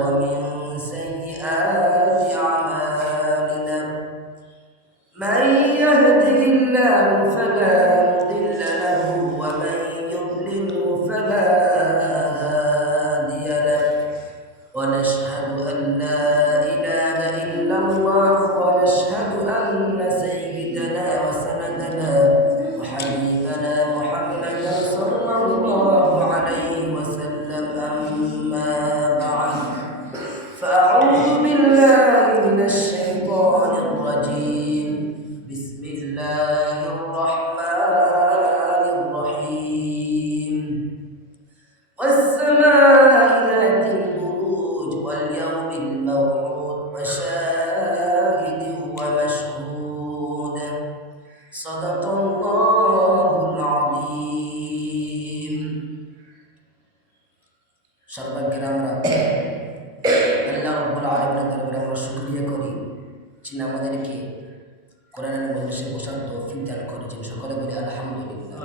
ومن سيئات أعمالنا من يهده الله فلا مضل له ومن يضلل فلا هادي له ونشهد أن لا إله إلا الله ونشهد أن سيدنا وسندنا وحبيبنا محمدا صلى الله عليه وسلم أما بعد فأعوذ بالله من الشيطان الرجيم بسم الله الرحمن الرحيم والسماء ذات البروج واليوم الموعود وشاهد ومشهود صدق الله العظيم সর্বজ্ঞরা আমরা আল্লাহ রাব্বুল আলামিনের দরবারে আমরা শুকরিয়া করি যিনি আমাদেরকে কোরআনের মজলিসে বসার তৌফিক দান করেছেন। সকলে বলি আলহামদুলিল্লাহ।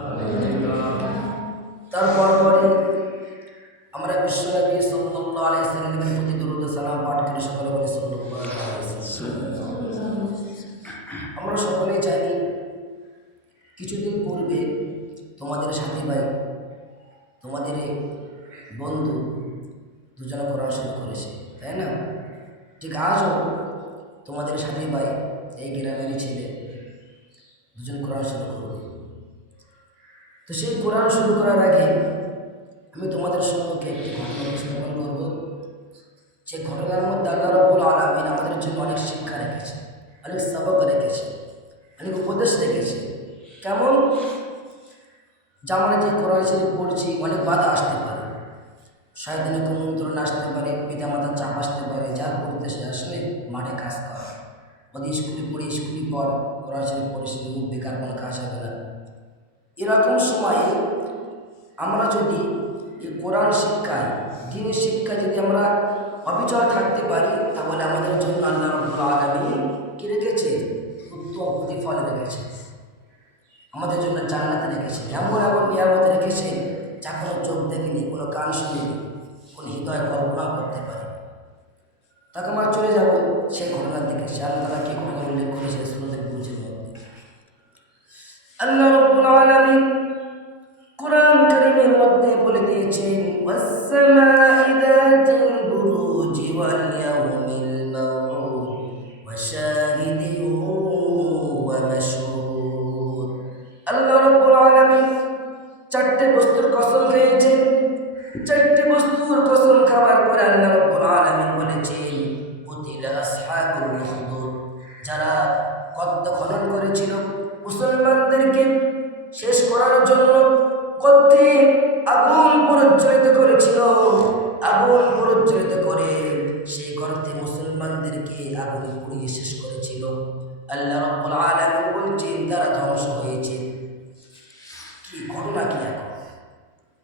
তারপর আমরা বিশ্বনবী সাল্লাল্লাহু আলাইহি ওয়াসাল্লামের প্রতি দরুদ ও সালাম পাঠ করে সকলে বলি সাল্লাল্লাহু আলাইহি ওয়াসাল্লাম। আমরা সকলেই জানি কিছুদিন পূর্বে তোমাদের সাথী ভাই তোমাদের বন্ধু দুজনে কোরআন শুরু করেছে, তাই না? ঠিক আজও তোমাদের সাথী ভাই এই গ্রামেরই ছেলে দুজন কোরআন শুরু করবে। তো সেই কোরআন শুরু করার আগে আমি তোমাদের সম্পর্কে একটি ঘটনা উপস্থাপন করব। যে ঘটনার মধ্যে আল্লাহ রাব্বুল আলামিন আমাদের জন্য অনেক শিক্ষা রেখেছে, অনেক সবক রেখেছে, অনেক উপদেশ রেখেছে। কেমন? যেমন যে কোরআন শরীফ পড়ছি অনেক বাধা আসতে পারে, শয়তানের কুমন্ত্রণ আসতে পারে, পিতামাতার চাপ আসতে পারে, যার পড়তে সে আসলে মাঠে কাজ করে ওদের স্কুলে পড়ে স্কুলে পড় কোরআন শরীফ পড়ে সে খুব বেকার কোনো কাজ হবে না। এরকম সময়ে আমরা যদি এই কোরআন শিক্ষায় দিনের শিক্ষায় যদি আমরা অবিচল থাকতে পারি তাহলে আমাদের জন্য আল্লাহ রাব্বুল আলামিন কি রেখেছে? উত্তম প্রতিফল রেখেছে, আমাদের জন্য জান্নাতে রেখেছে, এমন এমন নিয়ামত রেখেছে যা কোনো চোখ দেখেনি, কোনো কান শুনেনি, কোনো হৃদয় কল্পনা করতে পারে। তাকে আমরা চলে যাব সেই ঘটনার দিকে। সে আল্লাহ কি ঘটনা উল্লেখ করেছে সুন্নাতের বুঝের মধ্যে। আল্লাহ রাব্বুল আলামিন কোরআন কারীমের মধ্যে বলে দিয়েছেন ওয়াস-সামা'i যাতিল বুরুজি ওয়াল ইয়াউমিল মাউ'উদ ওয়া শাহিদিন ওয়া মাশহুদ। আল্লাহ রাব্বুল আলামিন চারটি বস্তুর কসম খেয়েছেন। চারটি বস্তুর কসম খাওয়ার পরে আল্লাহ রাব্বুল আলামিন বলেছেন কুতিলা আসহাবুল উখদুদ, যারা গর্ত খনন করেছিল মুসলমানদেরকে শেষ করার জন্য, গর্তে আগুন প্রজ্বলিত করেছিল, আগুন প্রজ্বলিত করে সেই গর্তে মুসলমানদেরকে আগুনে পুড়িয়ে শেষ করেছিল। আল্লাহ রাব্বুল আলামিন বলছেন তারা ধ্বংস হয়েছে। কি ঘটনা? কি এখন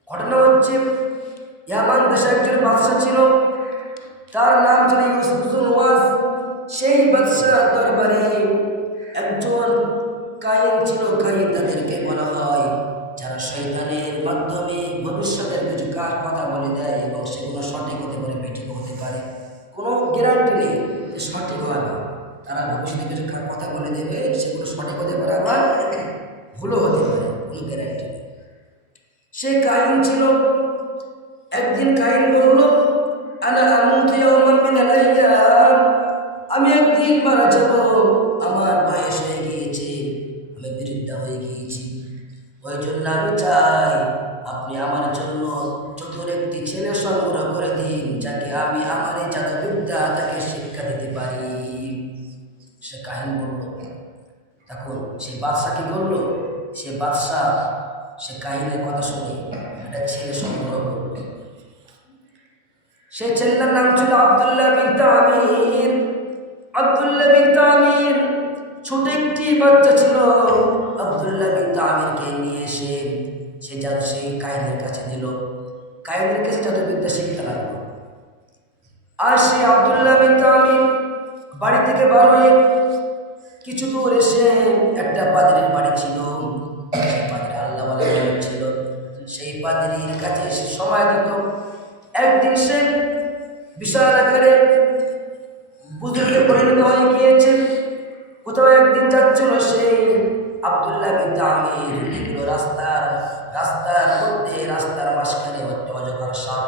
ঘটনা হচ্ছে ইয়ামান দেশে একজন বাদশা ছিল, তার নাম ছিল ইউসুফুল ওয়াস। সেই বাদশার দরবারে একজন কাহিন ছিল। কাহিন তাদেরকে বলা হয় যারা শয়তানের মাধ্যমে ভবিষ্যতের কিছু কথা বলে দেয় এবং সেগুলো সঠিক হতে পারে, বেঠিক হতে পারে, কোনো গ্যারান্টি নেই যে সঠিক হবে। তারা ভবিষ্যতে কিছু কথা বলে দেবে, সেগুলো সঠিক হতে পারে, আবার ভুলও হতে পারে, কোনো গ্যারান্টি নেই। সে কাহিন ছিল। একদিন কাহিন বলল আনা আমুতু ইয়াওমান মিনাল আইয়াম, আমি একদিন মারা যাব, আমার বয়স হয়ে গিয়েছে, আমি বৃদ্ধ হয়ে গিয়েছি, ওই জন্য আমি চাই আপনি আমার জন্য চতুর একটি ছেলে সংগ্রহ করে দিন, যাকে আমি আমার এই জাদুবিদ্যা তাকে শিক্ষা দিতে পারি। সে কাহিন বলল। তখন সেই বাদশা কি করলো? সে বাদশা সে কাহিনের কথা শুনে একটা ছেলে সংগ্রহ করল। সেই ছেলেটার নাম ছিল আব্দুল্লাহ বিন তামির। আব্দুল্লাহ বিন তামির ছোট একটি বাচ্চা ছিল। আব্দুল্লাহ বিন তামিরকে নিয়ে এসে সেই কাহিনের কাছে দিল। কাহিনের কাছে জাদুবিদ্যা শিখতে লাগলো। আর সেই আব্দুল্লাহ বিন তামির বাড়ি থেকে বার হয়ে কিছু দূর এসে একটা পাদ্রীর বাড়ি ছিল। পাদ্রী আল্লাহওয়ালা ছিল। সেই পাদ্রীর কাছে এসে সময় দিত। একদিন সে বিশাল আকারে বুজুর্গে পরিণত হয়ে গিয়েছে। কোথাও একদিন যাচ্ছিল সেই আব্দুল্লাহ বিন তামির, এগুলো রাস্তার মধ্যে, রাস্তার মাঝখানে একটা অজগর সাপ।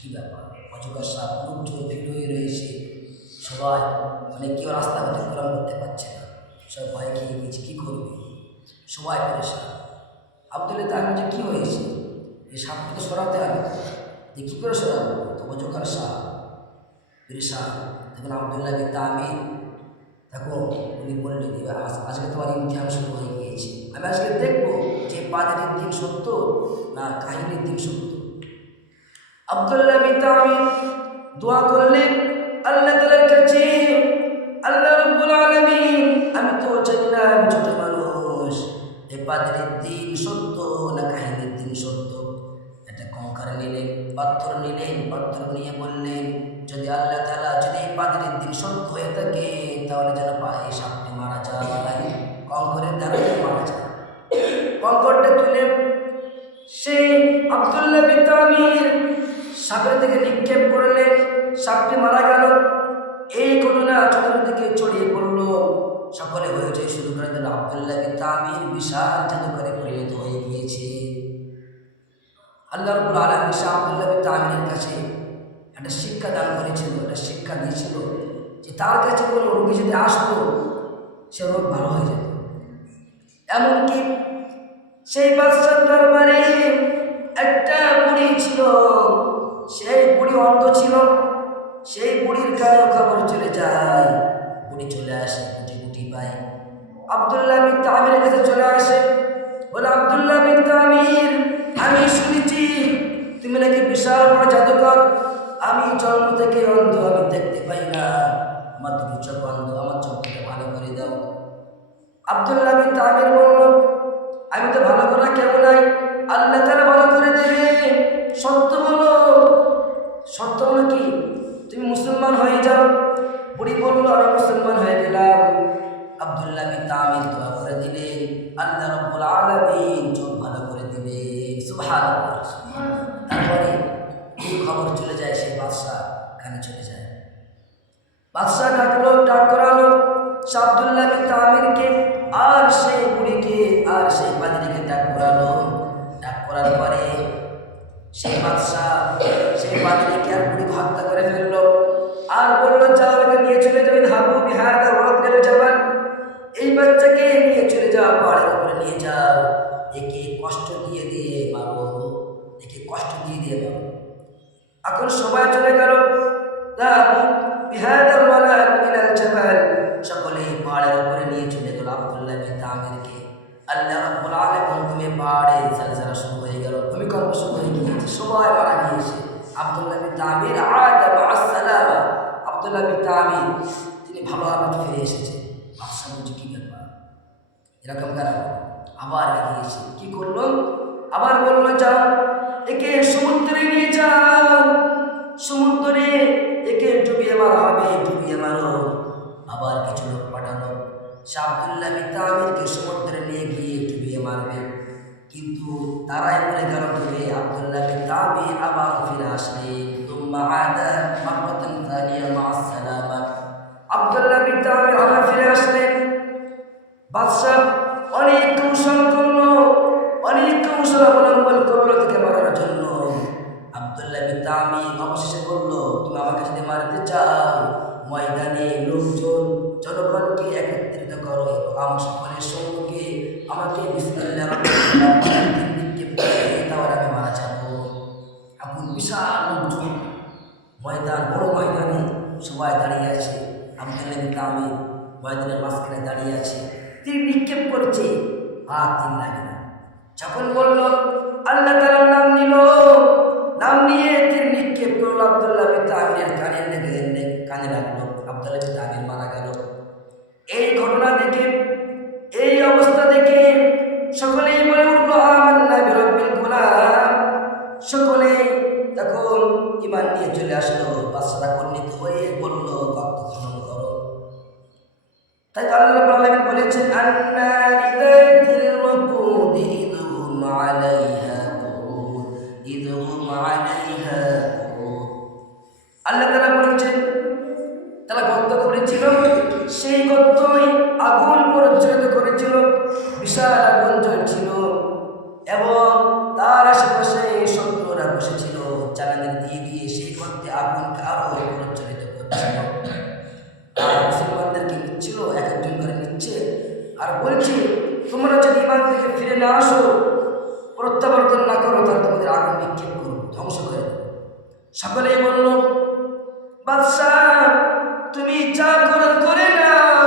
কি ব্যাপার, অজগর সাপ, লোকজন ভিড় হয়ে রয়েছে, সবাই মানে কেউ রাস্তা অতিক্রম করতে পারছে না, সব ভয় খেয়ে গেছে, কী করবে, সবাই পরেশান। আব্দুল্লাহ তামির যে কী হয়েছে, এই সাপকে তো সরাতে হবে, যে কী করে সরাবো, তো অজগর সাপ পরেশান। তখন আব্দুল্লাহ বিন তামির তখন উনি বললেন, এবার আজকে তোমার ইমতিহান শুরু হয়ে গিয়েছে, আমি আজকে দেখবো যে পাদ্রীর দিন সত্য না কাহিনীর দিন সত্য। আব্দুল্লাহ বিন তামির দোয়া করলেন আল্লাহ তাআলার কাছে, আল্লাহ রাব্বুল আলামিন, আমি তো জানি না, আমি ছোট মানুষ, এই পাদ্রীর দিন সত্য না কাহিনীর দিন সত্য। একটা কঙ্কার নিলেন, পাথর নিলেন, পাথর নিয়ে বললেন, যদি আল্লাহ তাআলা, যদি এই পাদ্রীর দিন সত্য হয়ে থাকে তাহলে যেন এই সাপটি মারা যায়, কঙ্করের দ্বারা মারা যায়। কঙ্করটা তুলে সেই আব্দুল্লাহ বিন তামির সাপের দিকে নিক্ষেপ করলেন, সাপটি মারা গেল। এই ঘটনা চতুর্দিকে ছড়িয়ে পড়ল, সকলে হয়েছে শুরু করে দিল, আব্দুল্লাহ বিন তামির বিশাল জাদুকরে পরিণত হয়ে গিয়েছে। আল্লাহ রাব্বুল আলামিন আব্দুল্লাহ বিন তামিরের কাছে একটা শিক্ষা দান করেছিল, একটা শিক্ষা দিয়েছিল যে তার কাছে কোনো রোগী যদি আসতো সে রোগ ভালো হয়ে যেত। এমনকি সেই বাদশার দরবারে একটা বুড়ি ছিল, সেই বুড়ি অন্ধ ছিল, সেই বুড়ির কানেও খবর চলে যায়, বুড়ি চলে আসে, গুটি পায়, আব্দুল্লাহ বিন তামিরের কাছে চলে আসে, বলে, আব্দুল্লাহ বিন তামির, আমি শুনেছি তুমি নাকি বিশাল বড় জাদুকর, আমি জন্ম থেকে অন্ধ, আমি দেখতে পাই না, আমার দুটো চোখ অন্ধ, আমার চোখটাকে ভালো করে দাও। আব্দুল্লাহ বিন তামির বলল, আমি তো ভালো করা কেমন নাই, আল্লাহ তাআলা ভালো করে দেবে, সত্য বলো, সত্য বলো কি, তুমি মুসলমান হয়ে যাও। বুড়ি বলল, আমি মুসলমান হয়ে গেলাম। আব্দুল্লাহ বিন তামির দোয়া করে দিলেন, আল্লাহ রাব্বুল আলামিন চোখ ভালো করে দিবেন, সুবহানাল্লাহ। তারপরে এই খবর চলে যায়, সেই বাদশাহ কানে চলে যায়। বাদশাহ ডাক করালো আব্দুল্লাহ বিন তামিরকে আর সেই বুড়িকে আর সেই পাদ্রীকে ডাক করালো। ডাক করার পরে সেই বাদশাহ সেই পাদ্রীকে আর বুড়িকে হত্যা করে ফেললো, আর বললো, যাও একে নিয়ে চলে যাবে, হাবু বিহাদা ওয়াকদাল জাবাল, এই বাচ্চাকে নিয়ে চলে যাও, পাহাড়ের উপরে নিয়ে যাও, একে কষ্ট দিয়ে দিয়ে মারো, একে কষ্ট দিয়ে দিয়ে মারো। এখন সবাই চলে গেল, সকলেই পাহাড়ের উপরে নিয়ে চলে গেল আব্দুল্লাহ বিন তামিরকে। আল্লাহ রাব্বুল আলামিন তুমি পাহাড়ে জালজালা শুরু হয়ে গেল, ভূমিকম্প শুরু হয়ে গিয়েছে, সবাই মারা গিয়েছে। আব্দুল্লাহ বিন তামির আদা মা'আস-সালামা, আব্দুল্লাহ বিন তামির তিনি ভালোভাবে ফিরে এসেছে। বাদশা বলছে, কি ব্যাপার, এরকম কেন, আবার গিয়েছে, কি করলো, আবার বললো, যাও একে সমুদ্রে নিয়ে যাও, সমুদ্রে একে ডুবিয়ে মারা হবে, ডুবিয়ে মারো। আবার কিছু লোক পাঠালো, সে আব্দুল্লাহ বিন তামিরকে সমুদ্রে নিয়ে গিয়ে ডুবিয়ে মারবে, কিন্তু তারাই বলে গেল ডুবে। আব্দুল্লাহ বিন তামির আবার ফিরে আসলেন, তুম্মা আদা মাররাতান থানিয়া মা'আস-সালামা, আব্দুল্লাহ বিন তামির আবার ফিরে আসলেন। বাদশাহ অনেক কৌশল করলো, অনেক কৌশল অবলম্বন করলো তাকে মারার জন্য। আব্দুল্লাহ বিন তামির অবশেষে বলল, তুমি আমাকে যদি মারতে চাও, ময়দানে লোকজন জনগণকে একত্রিত করো এবং আমার সকলের সম্মুখে আমাকে বিসমিল্লাহির রহমানির রহিম নিক্ষেপ করে, তাহলে আমি মারা যাব। এখন বিশাল লোকজন, ময়দান, বড় ময়দানে সবাই দাঁড়িয়ে আছে, আব্দুল্লাহ বিন তামির ময়দানের মাঝখানে দাঁড়িয়ে আছে, তিনি নিক্ষেপ করছে, আর তিন লাগে না। যখন বলল, আল্লাহ তাআলার নাম নিল, নাম নিয়ে তিনি নিক্ষেপ করল, আব্দুল্লাহ বিন তামিরের কানে লাগলো, আব্দুল্লাহ বিন তামির মারা গেল। এই ঘটনা দেখে, এই অবস্থা দেখে সকলেই বলে উঠল, আমান্না বিরাব্বিল গুলাম, সকলেই তখন ঈমান নিয়ে চলে আসলো। বাদশা কর্ণিত হয়ে বলল, গর্ত খনন করো। তাই আল্লাহ রাব্বুল আলামিন বলেছেন, আন্নারি যাতিল ওয়াকুদি ইযহুম আলাইহা কুউদ, ইযহুম আলাইহা কুউদ, আল্লাহ তাআলা বলেছেন তারা গর্ত করেছিল, সেই গর্তই আগুন প্রজ্বলিত করেছিল, বিশাল আগুন জ্বলছিল এবং তার আশেপাশে শত্রুরা বসেছিল জ্বালানি দিয়ে দিয়ে সেই গর্তে আগুনকে আরো প্রজ্বলিত করছিল। আর মুসলমানদেরকে নিচ্ছিল, এক একজন করে নিচ্ছে আর বলছে তোমরা যদি ইমান থেকে ফিরে না আসো, প্রত্যাবর্তন না করো, তাহলে তোমাদের আগুন নিক্ষেপ করো, ধ্বংস করে দেবো। সকলেই বলল বাদশাহ তুমি যা করার করে নাও,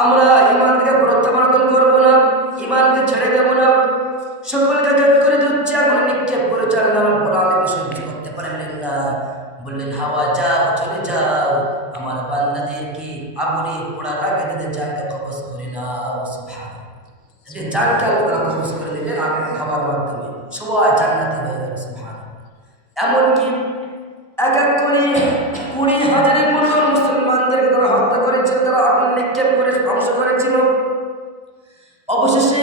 আমরা ইমান থেকে প্রত্যাবর্তন করবো না, ইমানকে ছেড়ে দেবো না। সকলকে এক করে দিচ্ছে, আগুন নিক্ষেপ করে আল্লাহ রাব্বুল আলামিন সহ্য করতে পারলেন না, বললেন হাওয়া যাও, চলে যাও, আমার বান্দাদেরকে আগুনে পোড়ার আগে দিতে জানকে কবজ করে নাও। সুবহানাল্লাহ, যে জানকে আল্লাহ কবজ করে নিলেন আগুন খাবার মাধ্যমে, সবাই জান্নাতি হয়ে গেল। সুবহানাল্লাহ। এমনকি এক এক করে 20,000-এর মতো মুসলমানদেরকে তারা হত্যা করেছিল, তারা আগুন নিক্ষেপ করে ধ্বংস করেছিল। অবশেষে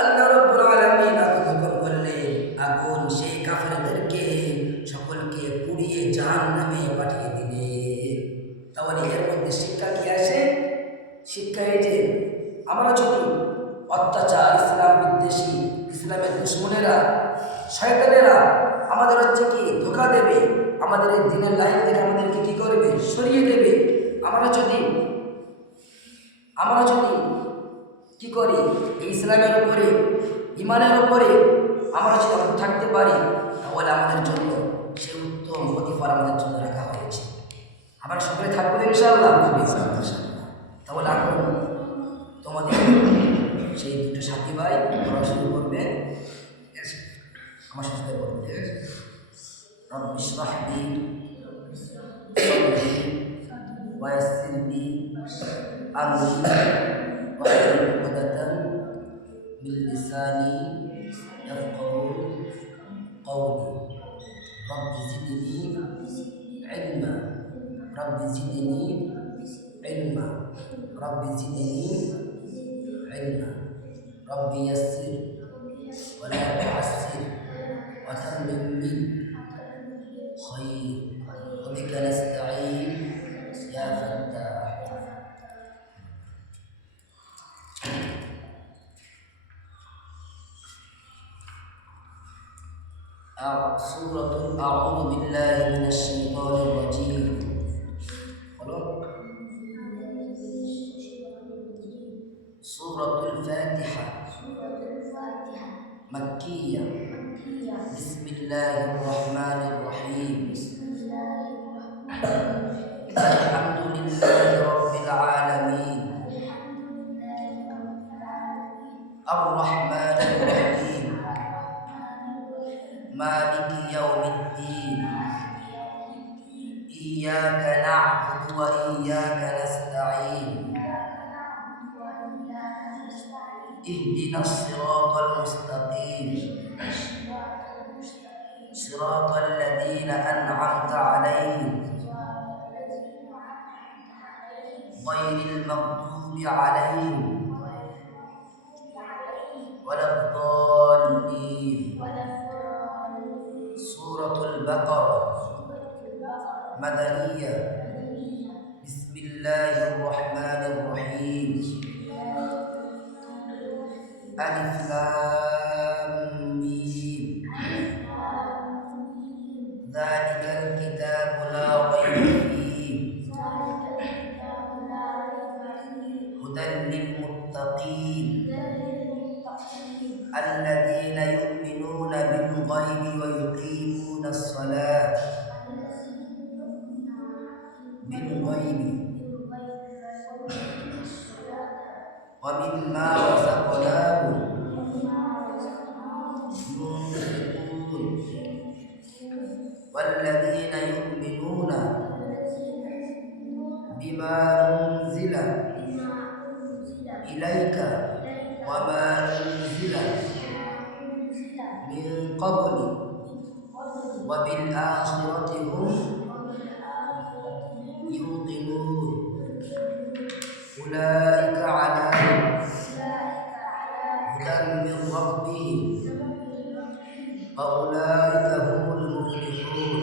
আল্লাহ রাব্বুল আলামিন আগুন করলেন, আগুন সেই কাফেরদেরকে সকলকে পুড়িয়ে জাহান্নামে পাঠিয়ে দিলেন। তাহলে এর মধ্যে শিক্ষা কি আসে? শিক্ষা এই যে আমরা যদি অত্যাচার, ইসলাম বিদ্বেষী, ইসলামের দুশ্মনেরা, শয়তানেরা আমাদের হচ্ছে কি ধোঁকা দেবে, আমাদের এই দিনের লাইন থেকে আমাদেরকে কি করবে, সরিয়ে দেবে। আমরা যদি কি করি, এই ইসলামের উপরে, ইমানের উপরে আমরা যদি থাকতে পারি, তাহলে আমাদের জন্য সে উত্তম প্রতিফল আমাদের জন্য রাখা হয়েছে। আমরা সকলে থাকবো ইনশাআল্লাহ। তাহলে এখন তোমাদের সেই দুটো সাথী ভাই পড়া শুরু করবে, আমার সাথে বলবে, ঠিক আছে? রব্বি ইশরাহ লি সাদরি ওয়া ইয়াসসির লি আমরি ওয়াহলুল উকদাতাম মিন লিসানি ইয়াফকাহু কওলি। রব্বি জিদনি ইলমা, রব্বি জিদনি ইলমা, রব্বি জিদনি ইলমা, রব্বি ইয়াসসির ওয়া লা তু'আসসির وتمم بالخير وبك نستعين يا فتاح. سورة أعوذ بالله من الشيطان الرجيم. سورة الفاتحة مكية. بسم الله الرحمن الرحيم. الحمد لله رب العالمين الرحمن الرحيم مالك يوم الدين إياك نعبد وإياك نستعين اهدنا الصراط المستقيم صراط الذين أنعمت عليهم غير المغضوب عليهم ولا الضالين. سورة البقرة مدنية. بسم الله الرحمن الرحيم. ألف لام ميم. ذلك الكتاب لا ريب فيه هدى للمتقين الذين يؤمنون بالغيب ويقيمون الصلاة بالغيب ومما رزقناهم ينفقون والذين يؤمنون بما أنزل إليك وما أنزل من قبل وبالآخرة هم يوقنون أولئك على هدى من ربهم وأولئك هم المفلحون.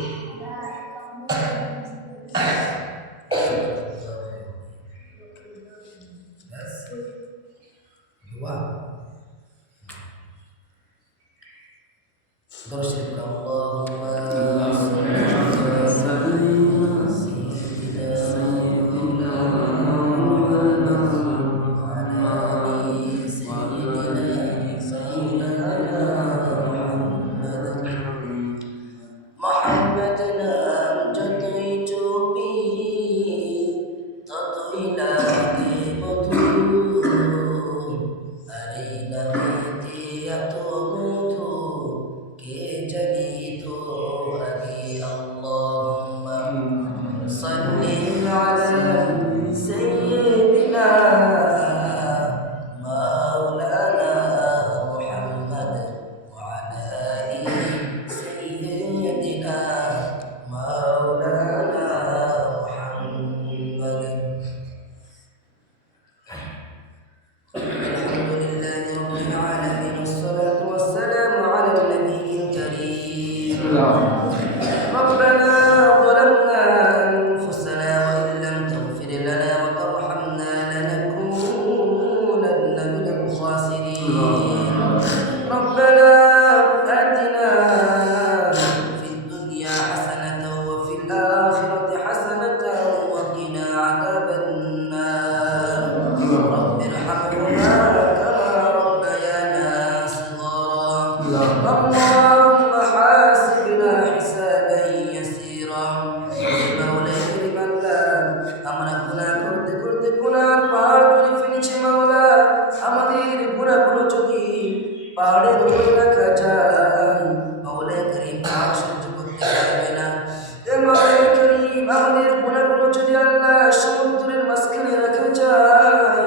আমাদের গুনাহগুলো যদি আল্লাহ সমুদ্রের মাঝখানে রাখা যায়,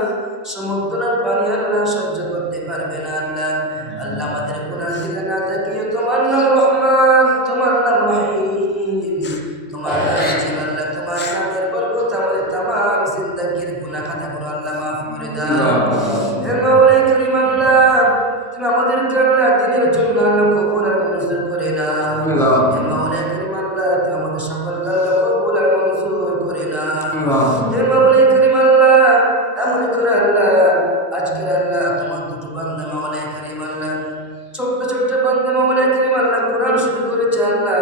সমুদ্রের পানি আল্লাহ সহ্য করতে পারবে না আল্লাহ। আল্লাহ আমাদের গুনার দিকে না তাকিয়ে তোমার নাম রহমান, তোমার নাম রহিম, তোমার নাম জিল আল্লাহ, তোমার নামের বরকত আমাদের তামাম জিন্দেগির গুনাহ খাতাগুলো আল্লাহ মাফ করে দাও। হে মাওলাই করিম আল্লাহ, তুমি আমাদেরকে আল্লাহ দিনের জন্য আল্লাহ কবুল আর মঞ্জুর করে নাও। হে মাওলাই করিম আল্লাহ, তুমি আমাদের সকলকে আল্লাহ কবুল আর মঞ্জুর করে নাও। হে মাওলাই করিম আল্লাহ, এমন করে আল্লাহ আজকের আল্লাহ তোমার দুটো বান্দা মাওলাই করিম আল্লাহ, ছোট্ট ছোট্ট বান্দা মাওলাই করিম আল্লাহ কোরআন শুরু করেছে আল্লাহ।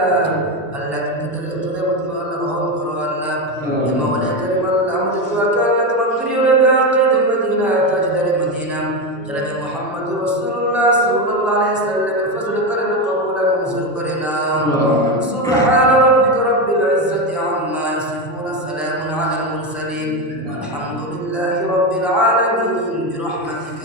আল্লাহ তোদের মতো আল্লাহ গ্রহণ করো আল্লাহ। হে মাওলাই করিম আল্লাহ, আমাদের দোয়াকে আল্লাহ তোমার প্রিয় নবী আকিদ মদিনা তাজদার মদিনা জনাবে মুহাম্মদুর রাসূলুল্লাহ সাল্লাল্লাহু আলাইহি ওয়াসাল্লামের ফজল করে কবুল আর মঞ্জুর করে নাও। সুবহান রাব্বিকা রাব্বিল ইজ্জাতি আম্মা ইয়াসিফুন, সালামুন আলাল মুরসালিন, আলহামদুলিল্লাহি রাব্বিল আলামিন, বিরহমাতিকা